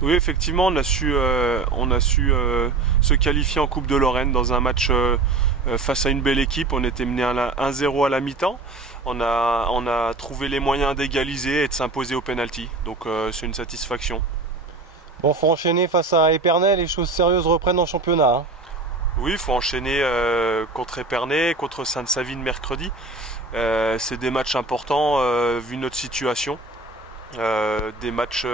Oui, effectivement, on a su se qualifier en Coupe de Lorraine dans un match face à une belle équipe. On était mené 1-0 à la mi-temps. On a trouvé les moyens d'égaliser et de s'imposer au penalty. Donc c'est une satisfaction. Bon, faut enchaîner face à Épernay, les choses sérieuses reprennent en championnat, hein. Oui, il faut enchaîner contre Épernay, contre Sainte-Savine mercredi. C'est des matchs importants vu notre situation. Des matchs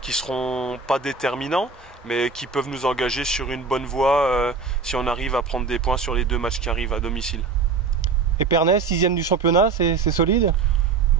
qui seront pas déterminants, mais qui peuvent nous engager sur une bonne voie si on arrive à prendre des points sur les deux matchs qui arrivent à domicile. Épernay, 6e du championnat, c'est solide?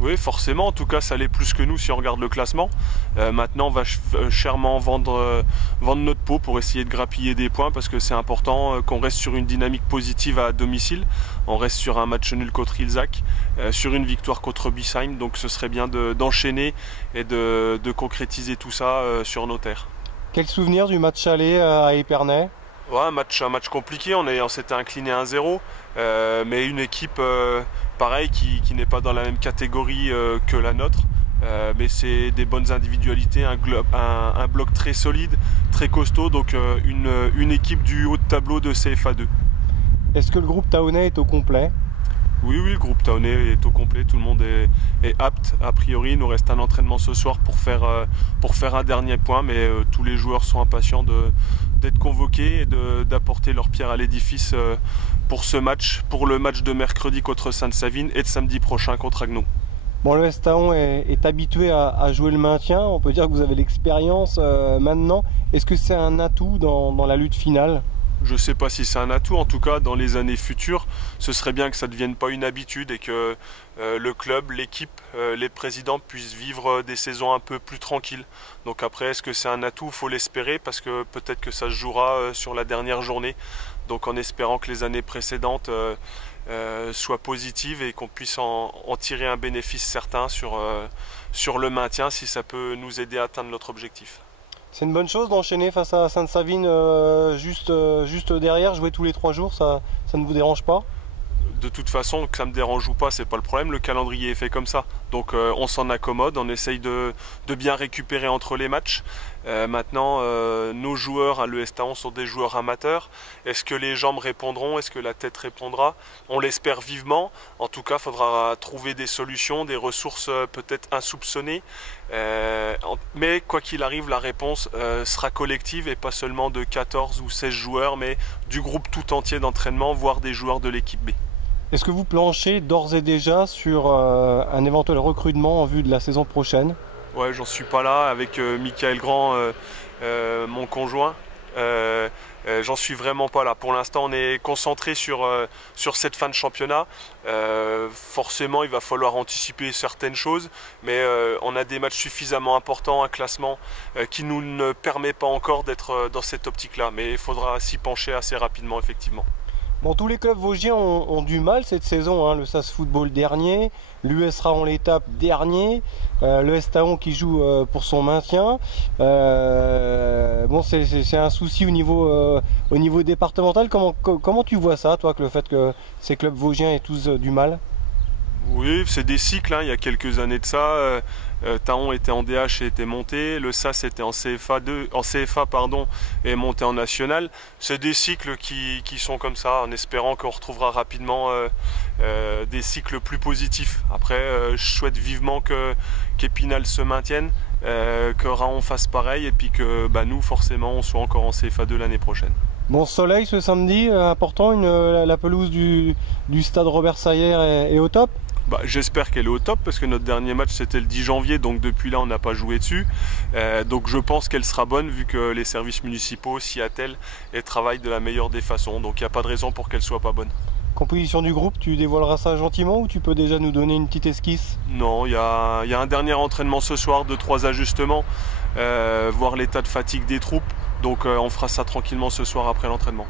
Oui, forcément, en tout cas ça l'est plus que nous si on regarde le classement. Maintenant on va chèrement vendre notre peau pour essayer de grappiller des points parce que c'est important qu'on reste sur une dynamique positive à domicile. On reste sur un match nul contre Ilzac, sur une victoire contre Bissheim, donc ce serait bien d'enchaîner et de concrétiser tout ça sur nos terres. Quel souvenir du match aller à Épernay? Ouais, un match compliqué, on s'était incliné 1-0, mais une équipe pareil qui n'est pas dans la même catégorie que la nôtre. Mais c'est des bonnes individualités, un bloc très solide, très costaud, donc une équipe du haut de tableau de CFA2. Est-ce que le groupe taonais est au complet? Oui, le groupe taonais est au complet, tout le monde est apte. A priori, il nous reste un entraînement ce soir pour faire un dernier point, mais tous les joueurs sont impatients d'être convoqués et d'apporter leur pierre à l'édifice pour ce match, pour le match de mercredi contre Sainte-Savine et de samedi prochain contre Agno. Bon, le Estaon est habitué à jouer le maintien, on peut dire que vous avez l'expérience maintenant. Est-ce que c'est un atout dans la lutte finale? Je ne sais pas si c'est un atout, en tout cas dans les années futures, ce serait bien que ça ne devienne pas une habitude et que le club, l'équipe, les présidents puissent vivre des saisons un peu plus tranquilles. Donc après, est-ce que c'est un atout? Il faut l'espérer parce que peut-être que ça se jouera sur la dernière journée. Donc en espérant que les années précédentes soient positives et qu'on puisse en tirer un bénéfice certain sur le maintien si ça peut nous aider à atteindre notre objectif. C'est une bonne chose d'enchaîner face à Sainte-Savine juste derrière, jouer tous les 3 jours, ça ne vous dérange pas? De toute façon, que ça me dérange ou pas, c'est pas le problème, le calendrier est fait comme ça. Donc on s'en accommode, on essaye de bien récupérer entre les matchs. Maintenant, nos joueurs à l'ES Taon sont des joueurs amateurs. Est-ce que les jambes répondront? Est-ce que la tête répondra? On l'espère vivement. En tout cas, il faudra trouver des solutions, des ressources peut-être insoupçonnées. Mais quoi qu'il arrive, la réponse sera collective et pas seulement de 14 ou 16 joueurs, mais du groupe tout entier d'entraînement, voire des joueurs de l'équipe B. Est-ce que vous planchez d'ores et déjà sur un éventuel recrutement en vue de la saison prochaine? Ouais, j'en suis pas là avec Michael Grand, mon conjoint. J'en suis vraiment pas là. Pour l'instant, on est concentré sur cette fin de championnat. Forcément, il va falloir anticiper certaines choses, mais on a des matchs suffisamment importants, un classement qui nous ne permet pas encore d'être dans cette optique-là. Mais il faudra s'y pencher assez rapidement, effectivement. Bon, tous les clubs vosgiens ont du mal cette saison, hein. Le SAS Football dernier, l'US Raon l'étape dernier, le Estaon qui joue pour son maintien. Bon, c'est un souci au niveau départemental. Comment tu vois ça, toi, que le fait que ces clubs vosgiens aient tous du mal? Oui, c'est des cycles, hein. Il y a quelques années de ça, Taon était en DH et était monté, le SAS était en CFA pardon, et est monté en national. C'est des cycles qui sont comme ça, en espérant qu'on retrouvera rapidement des cycles plus positifs. Après, je souhaite vivement qu'Épinal se maintienne, que Raon fasse pareil et puis que nous, forcément, on soit encore en CFA2 l'année prochaine. Bon, soleil ce samedi, important, la pelouse du stade Robert Sayer est au top? J'espère qu'elle est au top parce que notre dernier match c'était le 10 janvier, donc depuis là on n'a pas joué dessus. Donc je pense qu'elle sera bonne vu que les services municipaux s'y attellent et travaillent de la meilleure des façons. Donc il n'y a pas de raison pour qu'elle soit pas bonne. Composition du groupe, tu dévoileras ça gentiment ou tu peux déjà nous donner une petite esquisse? Non, il y a un dernier entraînement ce soir, 2-3 ajustements, voir l'état de fatigue des troupes. Donc on fera ça tranquillement ce soir après l'entraînement.